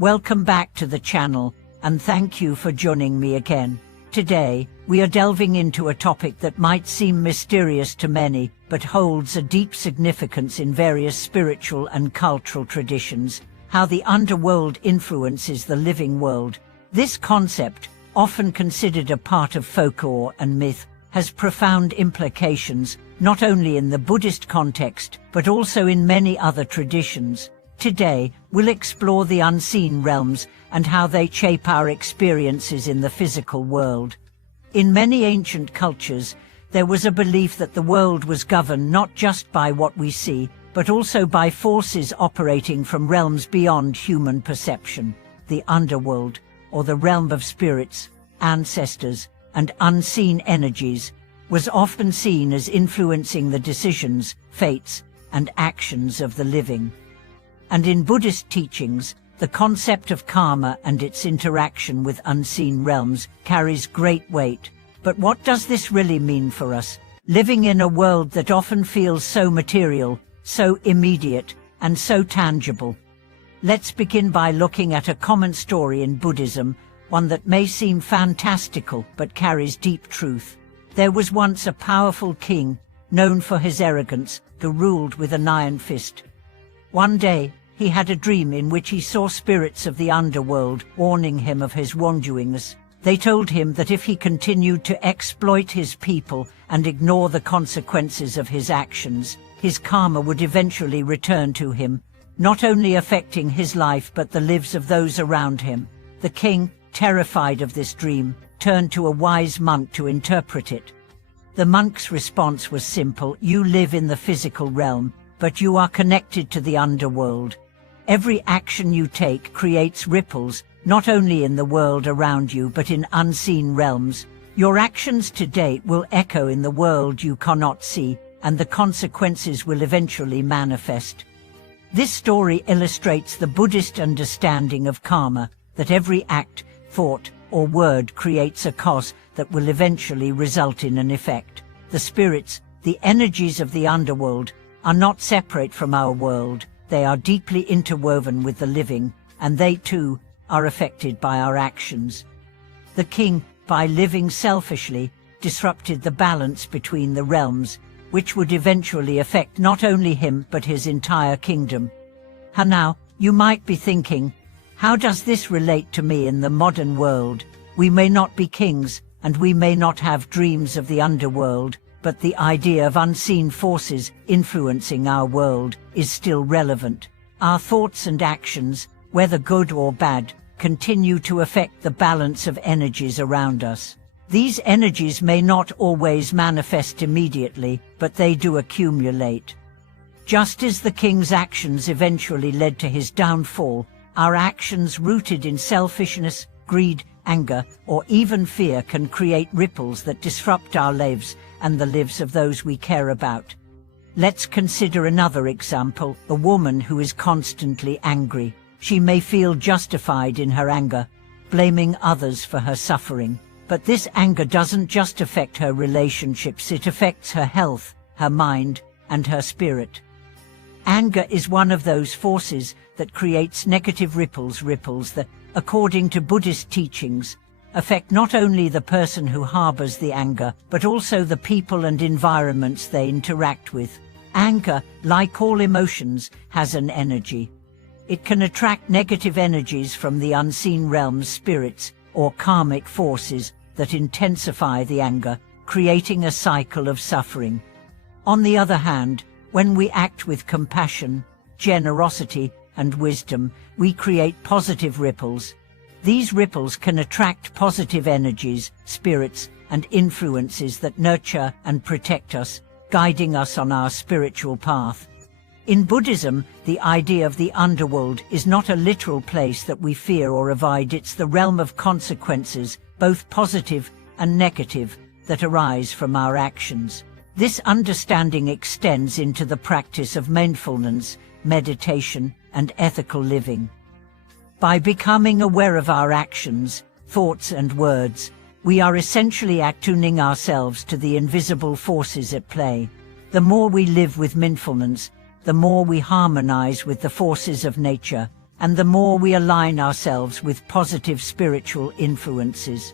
Welcome back to the channel, and thank you for joining me again. Today, we are delving into a topic that might seem mysterious to many, but holds a deep significance in various spiritual and cultural traditions: how the underworld influences the living world. This concept, often considered a part of folklore and myth, has profound implications, not only in the Buddhist context, but also in many other traditions. Today, we'll explore the unseen realms and how they shape our experiences in the physical world. In many ancient cultures, there was a belief that the world was governed not just by what we see, but also by forces operating from realms beyond human perception. The underworld, or the realm of spirits, ancestors, and unseen energies, was often seen as influencing the decisions, fates, and actions of the living. And in Buddhist teachings, the concept of karma and its interaction with unseen realms carries great weight. But what does this really mean for us, living in a world that often feels so material, so immediate, and so tangible? Let's begin by looking at a common story in Buddhism, one that may seem fantastical but carries deep truth. There was once a powerful king, known for his arrogance, who ruled with an iron fist. One day, he had a dream in which he saw spirits of the underworld warning him of his wrongdoings. They told him that if he continued to exploit his people and ignore the consequences of his actions, his karma would eventually return to him, not only affecting his life but the lives of those around him. The king, terrified of this dream, turned to a wise monk to interpret it. The monk's response was simple: "You live in the physical realm, but you are connected to the underworld. Every action you take creates ripples, not only in the world around you but in unseen realms. Your actions today will echo in the world you cannot see, and the consequences will eventually manifest." This story illustrates the Buddhist understanding of karma, that every act, thought, or word creates a cause that will eventually result in an effect. The spirits, the energies of the underworld, are not separate from our world. They are deeply interwoven with the living, and they too are affected by our actions. The king, by living selfishly, disrupted the balance between the realms, which would eventually affect not only him but his entire kingdom. And now, you might be thinking, how does this relate to me in the modern world? We may not be kings, and we may not have dreams of the underworld, but the idea of unseen forces influencing our world is still relevant. Our thoughts and actions, whether good or bad, continue to affect the balance of energies around us. These energies may not always manifest immediately, but they do accumulate. Just as the king's actions eventually led to his downfall, our actions rooted in selfishness, greed, anger, or even fear can create ripples that disrupt our lives and the lives of those we care about. Let's consider another example: a woman who is constantly angry. She may feel justified in her anger, blaming others for her suffering. But this anger doesn't just affect her relationships, it affects her health, her mind, and her spirit. Anger is one of those forces that creates negative ripples that, according to Buddhist teachings, affect not only the person who harbors the anger, but also the people and environments they interact with. Anger, like all emotions, has an energy. It can attract negative energies from the unseen realms, spirits, or karmic forces that intensify the anger, creating a cycle of suffering. On the other hand, when we act with compassion, generosity, and wisdom, we create positive ripples. These ripples can attract positive energies, spirits, and influences that nurture and protect us, guiding us on our spiritual path. In Buddhism, the idea of the underworld is not a literal place that we fear or avoid. It's the realm of consequences, both positive and negative, that arise from our actions. This understanding extends into the practice of mindfulness, meditation, and ethical living. By becoming aware of our actions, thoughts, and words, we are essentially attuning ourselves to the invisible forces at play. The more we live with mindfulness, the more we harmonize with the forces of nature, and the more we align ourselves with positive spiritual influences.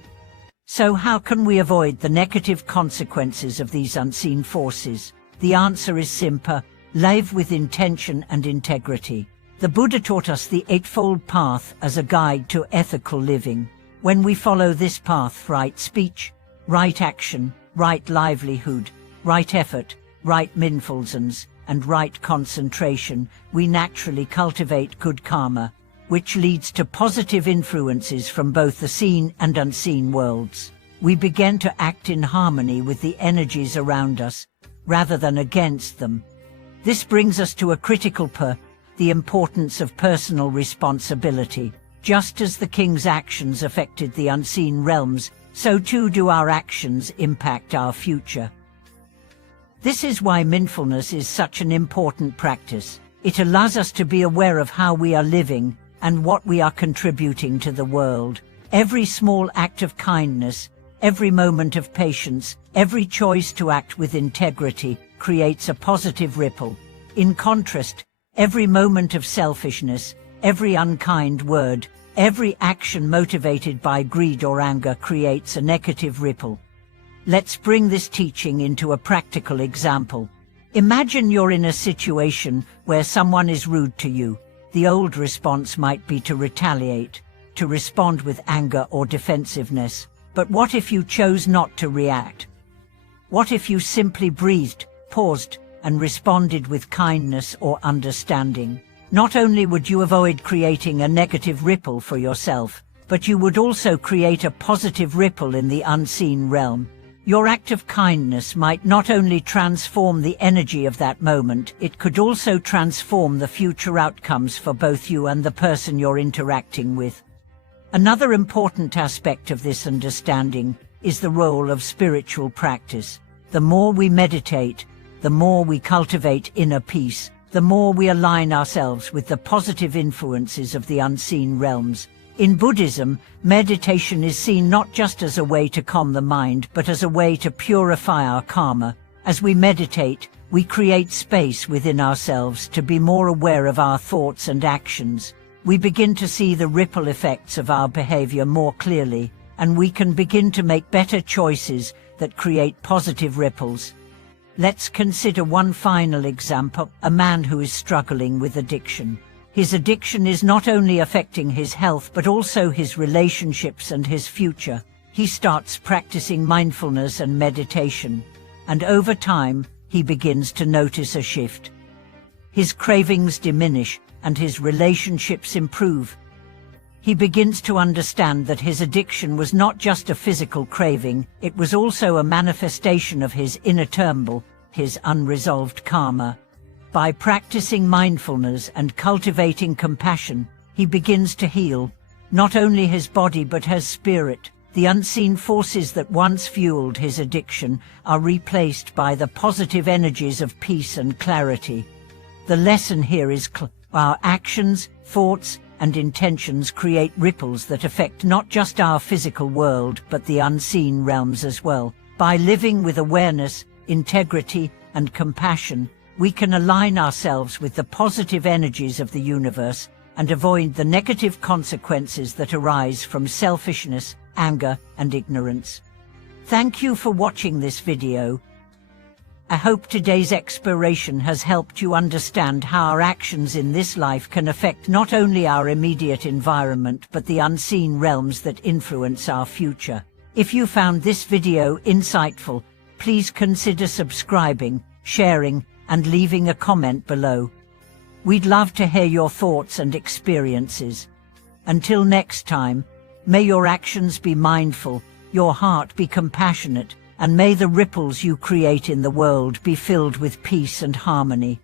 So how can we avoid the negative consequences of these unseen forces? The answer is simple: live with intention and integrity. The Buddha taught us the Eightfold Path as a guide to ethical living. When we follow this path, right speech, right action, right livelihood, right effort, right mindfulness, and right concentration, we naturally cultivate good karma, which leads to positive influences from both the seen and unseen worlds. We begin to act in harmony with the energies around us, rather than against them. This brings us to a critical point: the importance of personal responsibility. Just as the king's actions affected the unseen realms, so too do our actions impact our future. This is why mindfulness is such an important practice. It allows us to be aware of how we are living and what we are contributing to the world. Every small act of kindness, every moment of patience, every choice to act with integrity creates a positive ripple. In contrast, every moment of selfishness, every unkind word, every action motivated by greed or anger creates a negative ripple. Let's bring this teaching into a practical example. Imagine you're in a situation where someone is rude to you. The old response might be to retaliate, to respond with anger or defensiveness. But what if you chose not to react? What if you simply breathed, paused, and responded with kindness or understanding? Not only would you avoid creating a negative ripple for yourself, but you would also create a positive ripple in the unseen realm. Your act of kindness might not only transform the energy of that moment, it could also transform the future outcomes for both you and the person you're interacting with. Another important aspect of this understanding is the role of spiritual practice. The more we meditate, the more we cultivate inner peace, the more we align ourselves with the positive influences of the unseen realms. In Buddhism, meditation is seen not just as a way to calm the mind, but as a way to purify our karma. As we meditate, we create space within ourselves to be more aware of our thoughts and actions. We begin to see the ripple effects of our behavior more clearly, and we can begin to make better choices that create positive ripples. Let's consider one final example: a man who is struggling with addiction. His addiction is not only affecting his health but also his relationships and his future. He starts practicing mindfulness and meditation, and over time, he begins to notice a shift. His cravings diminish, and his relationships improve. He begins to understand that his addiction was not just a physical craving, it was also a manifestation of his inner turmoil, his unresolved karma. By practicing mindfulness and cultivating compassion, he begins to heal, not only his body but his spirit. The unseen forces that once fueled his addiction are replaced by the positive energies of peace and clarity. The lesson here is our actions, thoughts, and intentions create ripples that affect not just our physical world but the unseen realms as well. By living with awareness, integrity, and compassion, we can align ourselves with the positive energies of the universe and avoid the negative consequences that arise from selfishness, anger, and ignorance. Thank you for watching this video. I hope today's exploration has helped you understand how our actions in this life can affect not only our immediate environment but the unseen realms that influence our future. If you found this video insightful, please consider subscribing, sharing, and leaving a comment below. We'd love to hear your thoughts and experiences. Until next time, may your actions be mindful, your heart be compassionate, and may the ripples you create in the world be filled with peace and harmony.